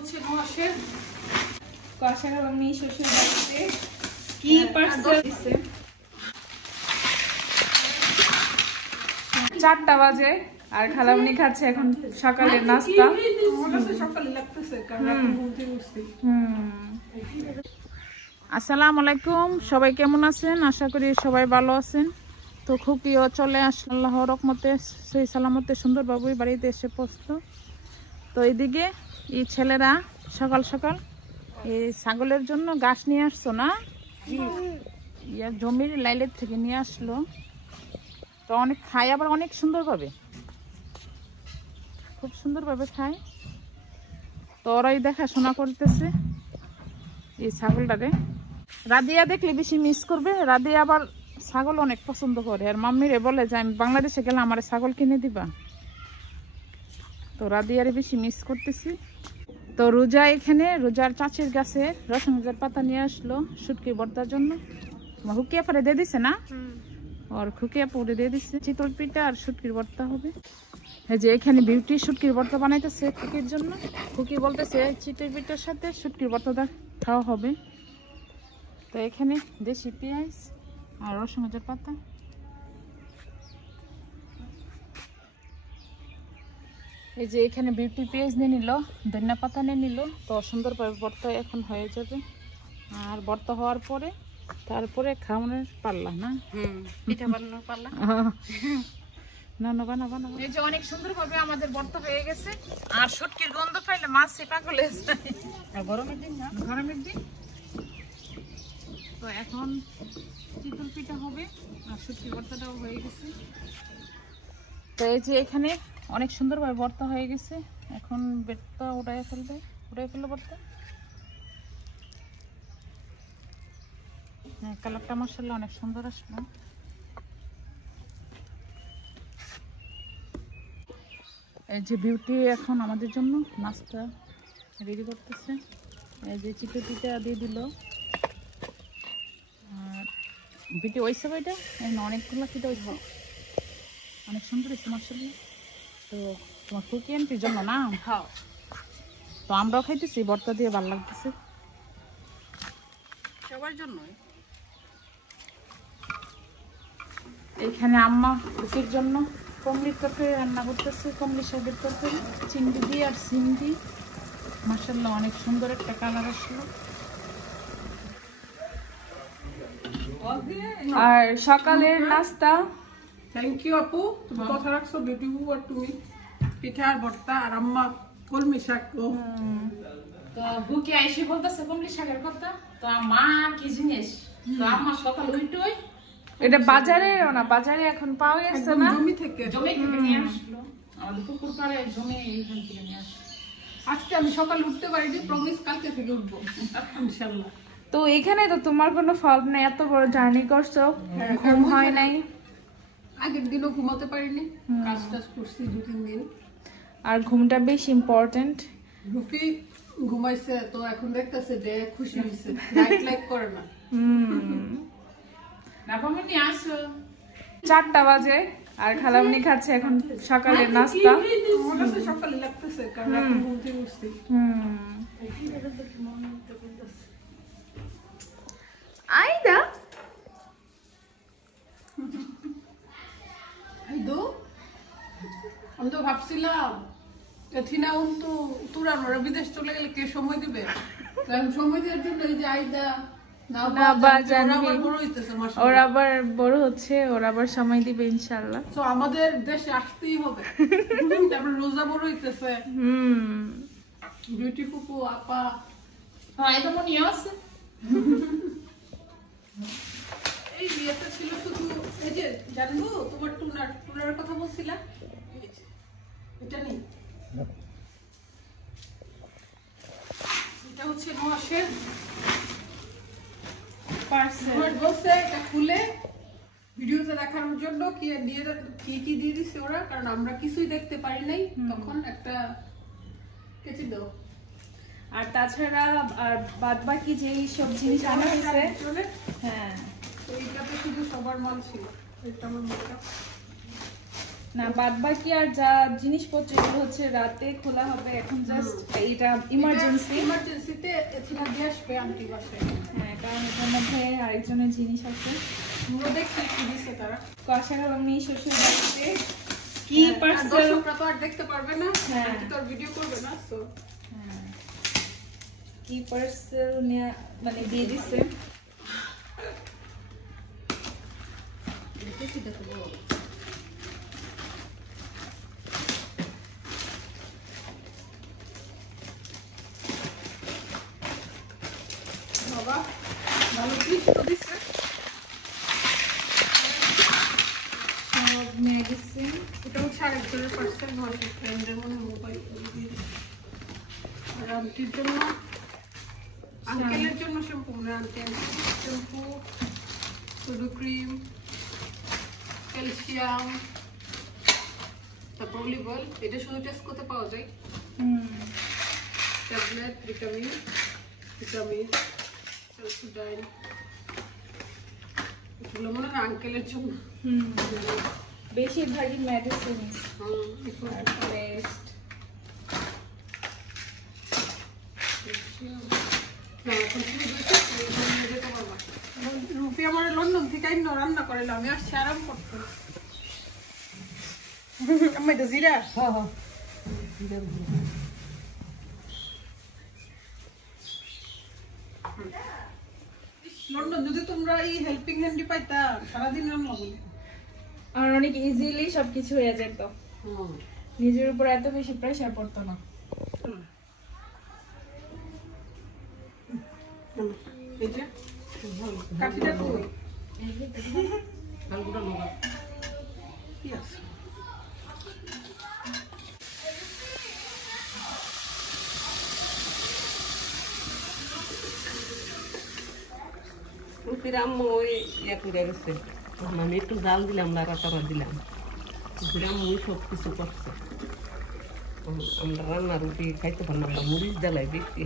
হচ্ছে নোয়াশের কষা খালামনি শ্বশুর বাড়িতে কি পার্সেল দিছে। 4টা বাজে আর খালামনি খাচ্ছে এখন সকালের নাস্তা। আসসালামু আলাইকুম, সবাই কেমন আছেন? আশা করি সবাই ভালো আছেন। তো খুকিও চলে আসলো আল্লাহর রহমতে সেই সালামতে সুন্দরভাবে বাড়িতে এসে পৌঁছলো। তো এইদিকে এই ছেলেরা সকাল সকাল এই ছাগলের জন্য ঘাস নিয়ে আসছো না, জমির লাইলের থেকে নিয়ে আসলো। তো অনেক খায়, আবার অনেক সুন্দরভাবে, খুব সুন্দরভাবে খায়। তো ওরাই দেখাশোনা করতেছে এই ছাগলটারে। রাদিয়া দেখলে বেশি মিস করবে। রাদিয়া আবার ছাগল অনেক পছন্দ করে, আর মাম্মিরে বলে যে আমি বাংলাদেশে গেলে আমার ছাগল কিনে দিবা। তো রাদিয়ারে বেশি মিস করতেছি। তো রোজা এখানে রোজার চাচির গাছে রসুনের পাতা নিয়ে আসলো শুটকি ভর্তার জন্য। হুকিয়া পরে দিয়ে দিছে না, আর খুকিয়া পরে দিয়ে দিচ্ছে চিতল পিঠা আর শুটকির ভর্তা হবে। এই যে এখানে বিউটি শুটকির ভর্তা বানাইতেছে খুকির জন্য। খুকি বলতেছে চিতল পিঠার সাথে শুটকির ভর্তাটা খাওয়া হবে। তো এখানে দেশি পেঁয়াজ আর রসুনের পাতা। এই যে এখানে বিউটি পেঁয়াজ নিয়ে নিল, ধনিয়া পাতা নিয়ে নিল। তো সুন্দরভাবে ভর্তা এখন হয়ে যাবে। আর ভর্তা হওয়ার পরে তারপরে খাওয়ানোর পাল্লা না, পিঠা বানানোর পাল্লা। এই যে অনেক সুন্দরভাবে আমাদের ভর্তা হয়ে গেছে। আর শুটকির গন্ধ পাইলে মাছ পাগল হয়ে যায়। গরমের দিন না, গরমের দিন। তো এখন চিতল পিঠা হবে আর শুটকির ভর্তাটাও হয়ে গেছে। তো এই যে এখানে অনেক সুন্দরভাবে ভর্তা হয়ে গেছে। এখন বেটটা উঠাই ফেললো ভর্তা। হ্যাঁ, কালারটা মাশাআল্লাহ অনেক সুন্দর আসলো। এই যে বিউটি এখন আমাদের জন্য নাস্তা রেডি করতেছে। এই যে চিতল পিঠা দিয়ে দিল। আর বিউটি ওইসে বইটা অনেকগুলো পিঠা ওইসে, অনেক সুন্দর হয়েছে মাশাআল্লাহ। তো তোমার খুকি আন্টির জন্য না? হ্যাঁ। তো আমরাও খাইতেছি, ভর্তা দিয়ে ভালো লাগতেছে সবার জন্য। এখানে আম্মা খুকির জন্য কমলির তরকারি রান্না করতেছে, কমলি শাকের তরকারি চিংড়ি দিয়ে আর সিম দিয়ে। মাশাআল্লাহ অনেক সুন্দর একটা কালার আসলো। আর সকালের নাস্তা। থ্যাংক ইউ আপু, তুমি কথা রাখছো। বিউটিফুল আর তুমি পিঠা আর ভর্তা আর আম্মা কলমি শাক। তো বুকে আইসে বলতেছে কমলি শাকের কথা। তো মা কি জিনিস, তো আম্মা সকাল উঠোই এটা বাজারে না, বাজারে এখন পাওয়া যাচ্ছে না, জমি থেকে নিয়ে আসলো। আমাদের পুকুর পাড়ে জমি এইখান থেকে নিয়ে আসলো। আজকে আমি সকালে উঠতে পারিনি, প্রমিস কালকে থেকে উঠবো ইনশাআল্লাহ। তো এখানে তো তোমার কোনো ফল্ট নাই, এত বড় জার্নি করছো, ঘুম হয় নাই। আগের দিনও ঘুমাতে পারিনি, কাজ টাজ করছি 2-3 দিন। আর ঘুমটা বেশ ইম্পর্টেন্ট। রুফি ঘুমাইছে, তো এখন দেখতেছে যে খুশি হয়েছে, লাইট লাইট করে না। নাফামনি আসো। 4টা বাজে আর খালামনি খাচ্ছে এখন সকালের নাস্তা। সকালে লাগতেছে কারণ এখন ঘুম থেকে উঠছি। আইদা আমি তো ভাবছিলাম এথিনা তো তোরা বিদেশ চলে গেলে কে সময় দিবে। সময় দেওয়ার জন্য এই যে আইদা ওরা আবার বড় হচ্ছে, ওরা আবার সময় দিবে ইনশাআল্লাহ। তো আমাদের দেশে আসতেই হবে। তারপর রোজা বড় হইতেছে। বিউটিফুল আপা এটা মনে আছে। এই বিয়েটা ছিল শুধু এই যে জানবো তোমার টুনার কথা বলছিলাম, এটা নেই। এটা হচ্ছে নোয়াশের পার্সেল। বলছে এটা খুলে ভিডিওতে দেখানোর জন্য কি দিয়ে দিচ্ছে ওরা, কারণ আমরা কিছুই দেখতে পারি নাই তখন। একটা কেচি দাও। আর তাছাড়া আর বাদ বাকি যেই সব জিনিস আনা হয়েছে, হ্যাঁ এইটা তো শুধু সবার মাল ছিল। এটা আমার মেকআপ। না বাদ বাকি আর যা জিনিসপত্র এগুলো হচ্ছে রাতে খোলা হবে, এখন জাস্ট এটা ইমার্জেন্সি। ইমার্জেন্সিতে এখানে দিয়ে আসবে আন্টি বাসায়। হ্যাঁ, কারণ এটার মধ্যে আরেকজনের জিনিস আছে। আমরা দেখছি কি দিছে তারা। তো আশা করি আমি শ্বশুর বাড়িতে কি আর পার্সেল, দর্শকরা তো আর দেখতে পারবে না, হ্যাঁ। আন্টি তো আর ভিডিও করবে না, তো কি পার্সেল মানে দিয়ে দিচ্ছে। বাবা ভালো গিফট তো দিছে। সব মেডিসিন। এটা হচ্ছে আরেকজনের পার্সেল, আমার ফ্রেন্ডের মনে মোবাইল আর আন্টির জন্য, আঙ্কেলের জন্য শ্যাম্পু, মানে আন্টি শ্যাম্পু, শুধু ক্রিম, ক্যালসিয়াম, তারপর অলিভ অয়েল। এটা শুধু টেস্কোতে পাওয়া যায়। ট্যাবলেট, ভিটামিন, ক্যালসিডাইন। এগুলো মনে হয় আঙ্কেলের জন্য। বেশিরভাগই মেডিসিন, রেস্ট। রেস্ট। রুফি আমার লন্ডন থেকে রান্না করাইলো, আমি আসছি আরাম করতে। আমি তো জিরা লন্ডন যদি তোমরা এই হেল্পিং হ্যান্ডি পাইতা সারাদিন রান্না বলে। আর অনেক ইজিলি সবকিছু হয়ে যেত, নিজের উপর এত বেশি প্রেশার পড়তো না। এই যে কাঠিটা কই? কি আছে? রুটির আম্মু ওই ইয়ে করে গেছে, আমি একটু জাল দিলাম, লাড়া টাড়া দিলাম। রুটির আম্মু ওই সব কিছু করছে। আমরা রান্না রুটি খাইতে পারলাম না, মরিচ জ্বালাই বেশি।